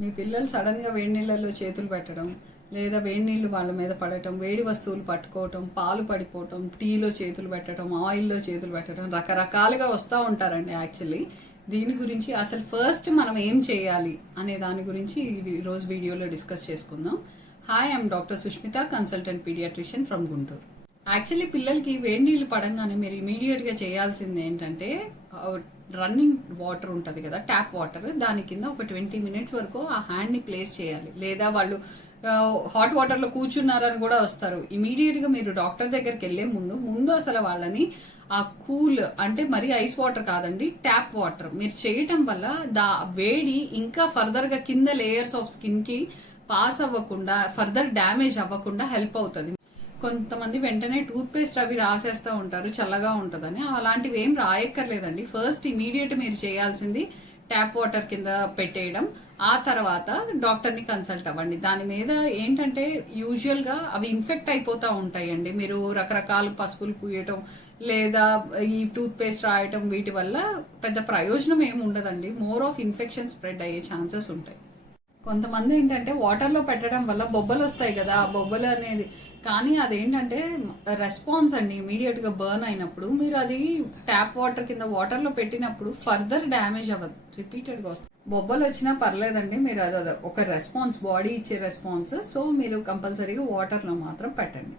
మీ పిల్లలు సడన్గా వేడి నీళ్ళల్లో చేతులు పెట్టడం, లేదా వేడి నీళ్ళు వాళ్ళ మీద పడటం, వేడి వస్తువులు పట్టుకోవటం, పాలు పడిపోవటం, టీలో చేతులు పెట్టడం, ఆయిల్లో చేతులు పెట్టడం, రకరకాలుగా వస్తూ ఉంటారండి. యాక్చువల్లీ దీని గురించి అసలు ఫస్ట్ మనం ఏం చేయాలి అనే దాని గురించి ఈరోజు వీడియోలో డిస్కస్ చేసుకుందాం. Hi, I'm doctor Sushmita, consultant paediatrician from Guntur. Actually పిల్లలకి వేడి నీళ్ళు పడంగానే మీరు ఇమీడియట్గా చేయాల్సింది ఏంటంటే, రన్నింగ్ వాటర్ ఉంటుంది కదా, ట్యాప్ వాటర్, దాని కింద ఒక 20 minutes వరకు ఆ హ్యాండ్ని ప్లేస్ చేయాలి. లేదా వాళ్ళు హాట్ వాటర్లో కూర్చున్నారని కూడా వస్తారు. ఇమీడియట్గా మీరు డాక్టర్ దగ్గరికి వెళ్లే ముందు అసలు వాళ్ళని ఆ కూల్, అంటే మరి ఐస్ వాటర్ కాదండి, ట్యాప్ వాటర్ మీరు చేయటం వల్ల వేడి ఇంకా ఫర్దర్గా కింద లేయర్స్ ఆఫ్ స్కిన్కి పాస్ అవ్వకుండా, ఫర్దర్ డ్యామేజ్ అవ్వకుండా హెల్ప్ అవుతుంది. కొంతమంది వెంటనే టూత్ పేస్ట్ అవి రాసేస్తూ ఉంటారు చల్లగా ఉంటుందని. అలాంటివి ఏం రాయక్కర్లేదండి. ఫస్ట్ ఇమీడియట్ మీరు చేయాల్సింది ట్యాప్ వాటర్ కింద పెట్టేయడం. ఆ తర్వాత డాక్టర్ని కన్సల్ట్ అవ్వండి. దాని మీద ఏంటంటే యూజువల్గా అవి ఇన్ఫెక్ట్ అయిపోతూ ఉంటాయండి. మీరు రకరకాల పసుపులు పూయటం లేదా ఈ టూత్ పేస్ట్ రాయటం, వీటి వల్ల పెద్ద ప్రయోజనం ఏమి ఉండదండి. మోర్ ఆఫ్ ఇన్ఫెక్షన్ స్ప్రెడ్ అయ్యే ఛాన్సెస్ ఉంటాయి. కొంతమంది ఏంటంటే వాటర్లో పెట్టడం వల్ల బొబ్బలు వస్తాయి కదా, ఆ బొబ్బలు అనేది, కానీ అదేంటంటే రెస్పాన్స్ అండి. ఇమీడియట్గా బర్న్ అయినప్పుడు మీరు అది ట్యాప్ వాటర్ కింద వాటర్లో పెట్టినప్పుడు ఫర్దర్ డ్యామేజ్ అవ్వదు, రిపీటెడ్గా వస్తుంది. బొబ్బలు వచ్చినా పర్లేదండి, మీరు అది ఒక రెస్పాన్స్, బాడీ ఇచ్చే రెస్పాన్స్. సో మీరు కంపల్సరీగా వాటర్లో మాత్రం పెట్టండి.